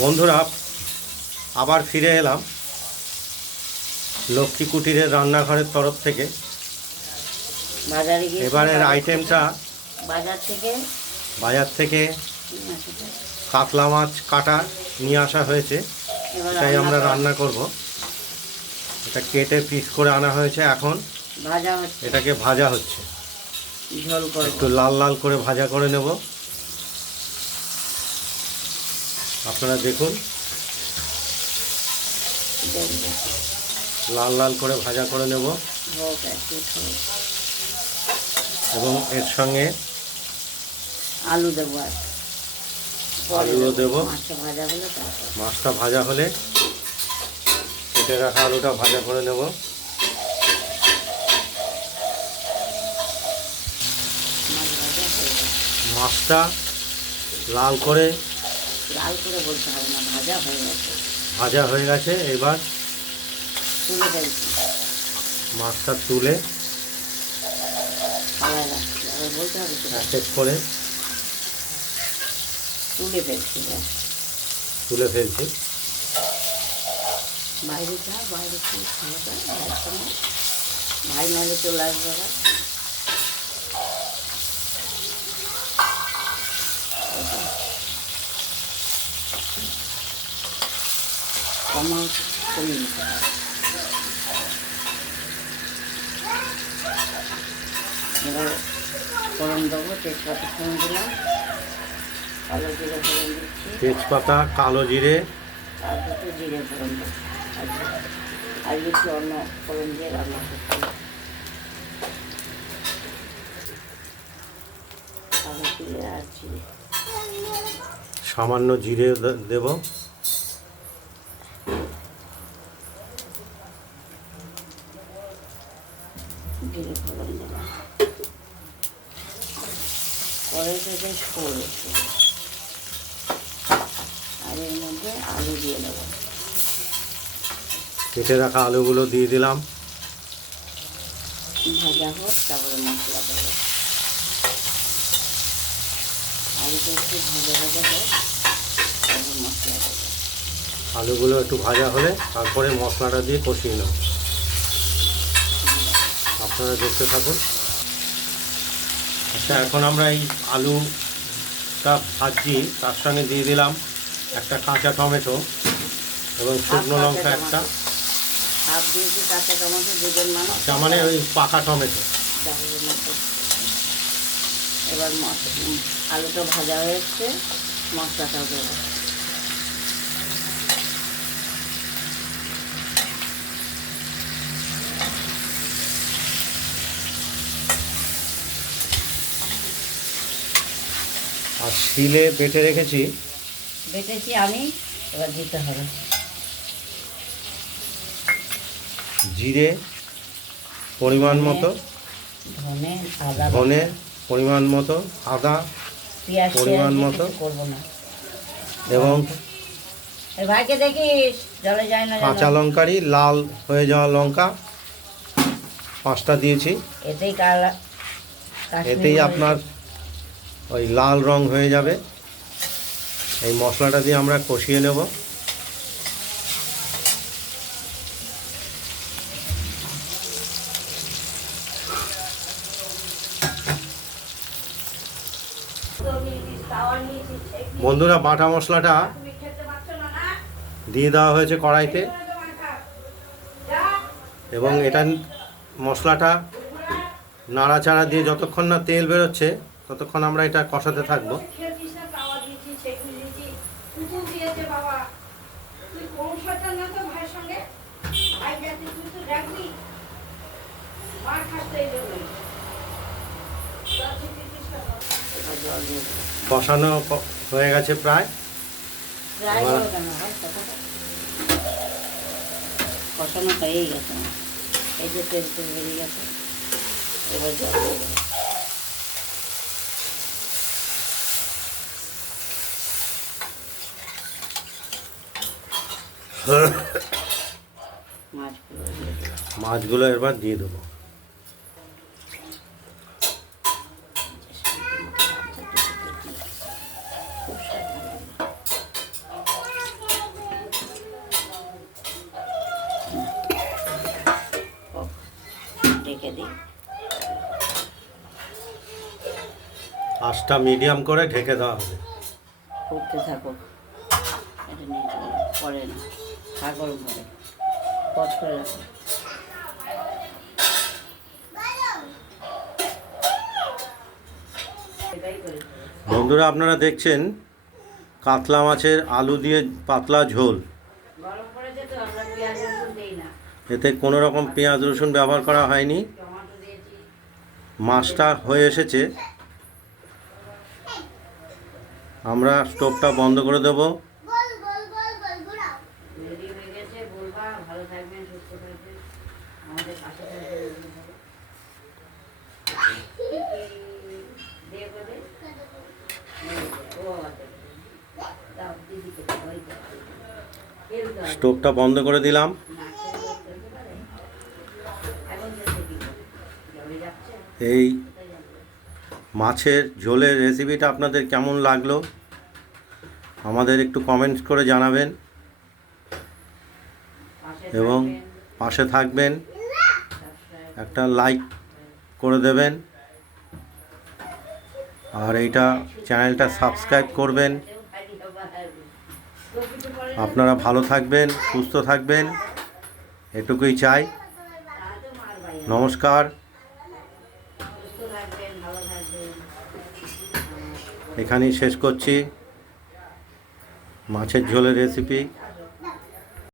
বন্ধুরা আবার ফিরে এলাম লক্ষ্মী কুটিরের রান্নাঘরের তরফ থেকে। বাজারে গিয়ে এবারের আইটেমটা বাজার থেকে বাজার থেকে? কাতলা মাছ কাটা নিয়ে আসা হয়েছে এবার এটাই আমরা রান্না করব। এটা কেটে পিস করে আনা হয়েছে এখন ভাজা হচ্ছে। এটাকে ভাজা হচ্ছে। ঝোল করব। একটু লাল লাল করে ভাজা করে নেব। আপনারা দেখুন লাল লাল করে ভাজা করে নেব। এবং এর সঙ্গে আলু দেবো আলুও দেবো। মাছটা ভাজা হলে কেটে রাখা আলুটা ভাজা করে নেব। মাছটা লাল করে লাল করে বলতে হবে না ভাজা হয়ে গেছে। ভাজা হয়ে গেছে এবার তুলে ফেলছি। মাছটা তুলে বলতে হবে এক করে তুলে ফেলছি তুলে ফেলছি। বাইরে যা বাইরে ভাই নাহলে চলে আসবে কমাও কমিয়ে নিতে হবে দেবো তেজপাতা, কালো তেজপাতা কালো জিরে। আর জিরে রান্না করতে জিরে সামান্য জিরে দেব। জিরে ফোড়ন দিলাম কড়াইটা বেশ পড়েছে আর এর মধ্যে আলু দিয়ে দেবো। কেটে রাখা আলুগুলো দিয়ে দিলাম। ভাজা হোক তারপরে মশলা দেবো। আলুটা একটু ভাজা ভাজা হোক তারপর মশলা দেবো। আলুগুলো একটু ভাজা হলে তারপরে মশলাটা দিয়ে কষিয়ে নেব। আপনারা দেখতে থাকুন। আচ্ছা এখন আমরা এই আলুটা ভাজি তার সঙ্গে দিয়ে দিলাম একটা কাঁচা টমেটো এবং শুকনো লঙ্কা একটা। আচ্ছা মানে ওই পাকা টমেটো। এবার আলুটা ভাজা হয়েছে মশলাটাও দেবো। আর শিলে বেটে রেখেছি। বেটেছি আমি এবার দিতে হবে। জিরে পরিমাণ মতো। ধনে আদা ধনে পরিমাণ মতো আদা পরিমাণ মতো। করব না। এবং ভাইকে দেখিস জলে যায় না কাঁচা লঙ্কারই লাল হয়ে যাওয়া লঙ্কা পাঁচটা দিয়েছি। এতেই কালা এতেই আপনার ওই লাল রং হয়ে যাবে। এই মশলাটা দিয়ে আমরা কষিয়ে নেব। বন্ধুরা, বাটা মশলাটা দিয়ে দেওয়া হয়েছে কড়াইতে। এবং এটা মশলাটা নাড়াচাড়া দিয়ে যতক্ষণ না তেল বেরোচ্ছে ততক্ষণ আমরা এটা কষাতে থাকব। খেয়েছিস না তাওয়া দিয়েছি সেগুলো দিয়েছি। পুতুল দিয়েছে বাবা। তুই কোন শয়তান না তো ভাইয়ের সঙ্গে? ভাই যাতে তুই তো রাখবি মার খাস তো এই জন্যই এবার জল দিয়ে দেবো। কষানো হয়ে গেছে প্রায়? কষানো হয়েই গেছে। এই যে তেল তেল বেরিয়ে গেছে এবার জল মাছগুলো এবার দিয়ে দেবো। ঢেকে মিডিয়াম করে ঢেকে দেওয়া হবে। করতে থাকো। এটা নিয়ে পরে না। খা গরম করে। রাখো। বন্ধুরা আপনারা দেখছেন কাতলা মাছের আলু দিয়ে পাতলা ঝোল। এতে কোনো রকম পেঁয়াজ রসুন ব্যবহার করা হয়নি। মাছটা হয়ে এসেছে। আমরা স্টোভটা বন্ধ করে দেব রেডি হয়ে গেছে বলবা ভালো থাকবেন সুস্থ থাকবেন আমাদের পাশে থাকবেন দিয়ে বলে ও বাবা দেবে। দাও দিদিকে দাও, ওই দাও। কেউ দাও। স্টোভটা বন্ধ করে দিলাম? এই মাছের ঝোলের রেসিপিটা আপনাদের কেমন লাগল? আমাদের একটু কমেন্টস করে জানাবেন। এবং পাশে থাকবেন। একটা লাইক করে দেবেন। আর এইটা চ্যানেলটা সাবস্ক্রাইব করবেন? আপনারা ভালো থাকবেন, সুস্থ থাকবেন এটুকুই চাই। নমস্কার এখানেই শেষ করছি মাছের ঝোলের রেসিপি